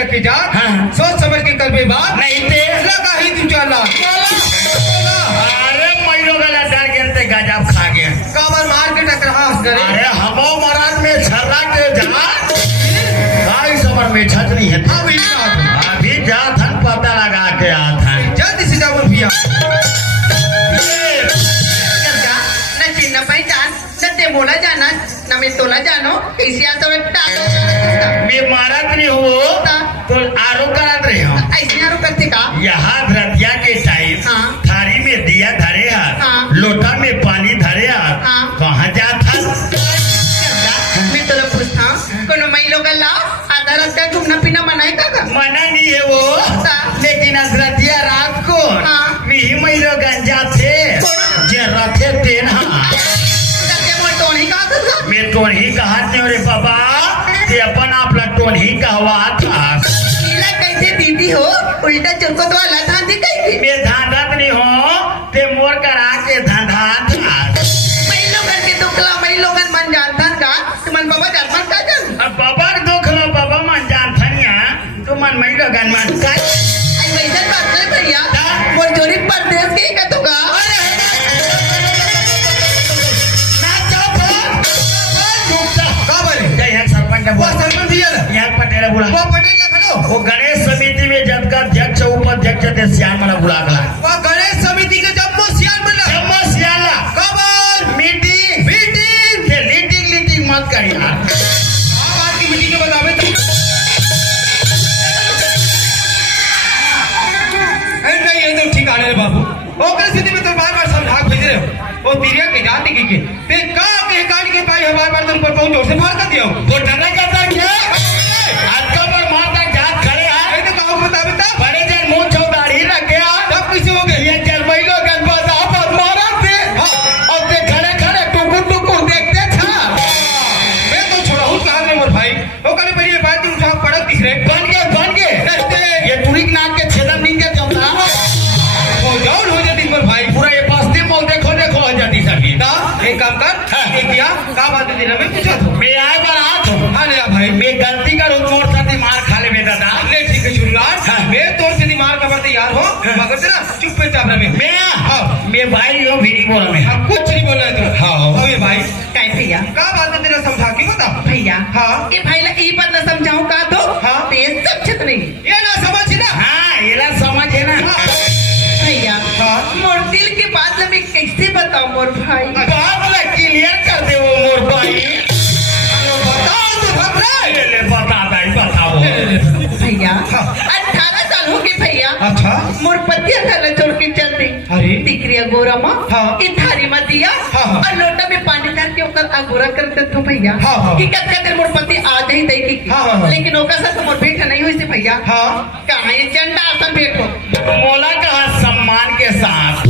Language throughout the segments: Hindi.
पिया की जा सोच समझ के कर बात नहीं ते लगा ही तू चला अरे मयूर गला डर के गजब खा गया काबर मार के टकरास करे अरे हमो मरान में छर्रा के जा भाई समर में छतरी है अभी जा धन पता लगा के आ था जल्दी से जाओ पिया न चिन्ह पहचान न ते बोला जाना न मैं तोला जानो कैसे आता है मैं मारत नहीं हो तो आरो करत रहे हो ऐसे आरो करते का यहाँ धरतिया के टाइम हाँ। थारी में दिया धरे हाथ हाँ। लोटा में पानी धरे हाथ हाँ। कहाँ जाता मैं तोला पूछता कोनो महिलो गल्ला आधा रात का घूमना पीना मनाए का मना नहीं है वो लेकिन अजरतिया रात को हाँ। वही महिलो गंजा थे जे रथे तेन मैं तो नहीं कहा रे बाबा ते अपन आप लटोन ही कहवा था कैसे दीदी हो उल्टा चुरको तो वाला था दी कैसे मैं धांधत नहीं हो ते मोर करा के धंधा था महिलो कर के दुखला महिलो गन मन जानता का तुमन बाबा जानता का जन अब बाबा दुख लो बाबा मन जानता नहीं तो मन महिलो गन मन का आई वैसे बात नहीं भैया मोर जोरी परदेश के का तो का वो गणेश समिति में जब का अध्यक्ष उपाध्यक्ष थे सियान मला बुलागला वो गणेश समिति के जब सियान बनला जब सियाला कब मीटिंग ते लीटिंग मत कर यार आज की मीटिंग के बतावे तू नहीं ये तो ठीक आने रे बाबू ओकर स्थिति में तो बार-बार समझा भेज रहे हो वो तिरिया के जाति के ते का के गाड़ी के पाई बार-बार तुम पर पहुंच से मार कर दियो वो डरा करता क्या आज का पर मारता जात खड़े हैं तो काऊ बतावे ता बड़े जन मुंह चौधारी रखे आ तब कैसे हो गए ये जलमैलो गणपत आप मारा थे और ते खड़े टुकुर देखते था मैं तो छोड़ा हूं कहां रे मोर भाई वो कने बड़ी बात तू उठा पड़क दिख रहे बन गए ये तुरिक नाक के छेदन नहीं के चलता हो जाओ हो जाती मोर भाई पूरा ये बस्ती में देखो हो जाती सभी ता एक काम कर एक किया का बात दिन में पूछा तो मैं आए बार आ तो हां ले भाई मैं गलती करूं तोर साथी मार खा ले बेटा दा ले ठीक है शुरुआत मैं तोर से मार का पर तैयार हो मगर तेरा चुप पे चाप रहे मैं हां मैं भाई हो भी नहीं बोल मैं हम कुछ नहीं बोल रहे तू हां अबे भाई काय भैया का बात है तेरा समझा के बता भैया हाँ। ये भाई ला ई बात ना समझाऊं का तो हाँ। तेज सब छत नहीं ये ना समझ ना हां ये ला समझ है ना भैया हाँ। मोर दिल की बात ला मैं कैसे बताऊं मोर भाई बात ला क्लियर कर दे वो मोर भाई बताओ तो घबरा ले बता भाई बताओ भैया 18 साल हो गए भैया अच्छा मोर पतिया घर छोड़ के चल दी अरे टिकरिया गोरा माँ हाँ। थारी में दिया हाँ, हाँ। और लोटा में पानी डाल के ओकर अगोरा करते तो भैया हाँ, हाँ। कि कद कद मोर पति आज ही दई की हाँ, हाँ। लेकिन ओकर साथ मोर भेंट नहीं हुई से भैया हाँ कहाँ ये चंडा असल भेंट हो मोला कहा सम्मान के साथ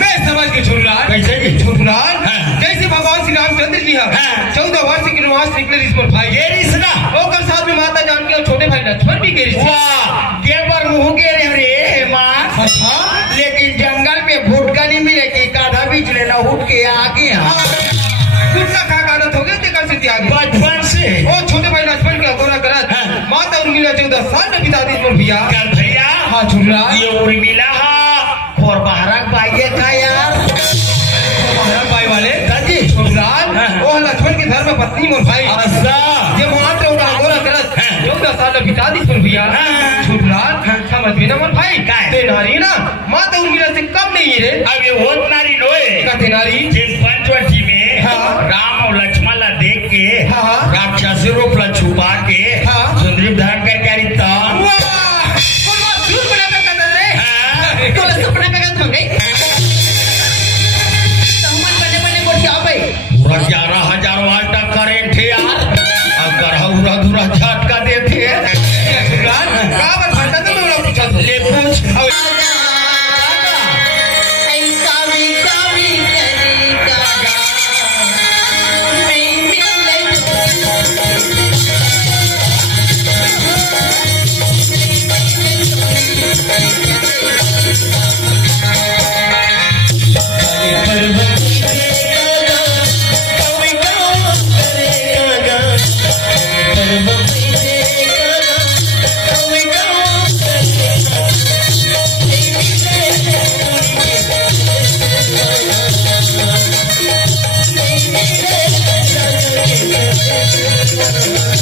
मैं समझ के छोड़ रहा कैसे जी छोटलाल हाँ। जैसे भगवान श्री रामचंद्र जी है हाँ। 14 वर्ष के वनवास निकले इस पर भाई ये रिश्ता ओकर साथ में माता जानकी और छोटे भाई लक्ष्मण भी गए वाह के पर मुंह के रे मां अच्छा लेकिन जंगल में भुटका नहीं मिले कि काढ़ा बीच लेना उठ के आगे कुछ ना खा गानत हो गए ते कर सकती आगे बचपन से ओ छोटे भाई लक्ष्मण के अगोरा करत हाँ। माता उर्मिला 14 साल में बिता दी पर भैया कल भैया हाँ छोटलाल ये उर्मिला और बाहरक बाइये का यार महाराज भाई वाले दादी छोटलाल हाँ। ओ लक्ष्मण की धर्म पत्नी मोर भाई अच्छा ये माता उनका अगोरा करत हाँ। 14 साल में बिता दी पर भैया हाँ। छोटलाल समझ में ना मोर भाई काय? ते नारी ना माता उर्मिला से कम नहीं है रे अब ये होत नारी लोए कहते नारी जिन पंचवटी में हाँ। राम और लक्ष्मण ला देख के हाँ। राक्षसी रूप ला छुपा के हाँ। सुंदरी धारण कर क्या रिता वाह कौन बात झूठ बोला करता रे तो सपना का गत हो गई सहमत करने वाले को क्या भाई पूरा 11,000 वाट करेंट है यार अगर हौरा धुरा झटका देते छोटलाल का बात घंटा तो मैं पूछा था ले पूछ रे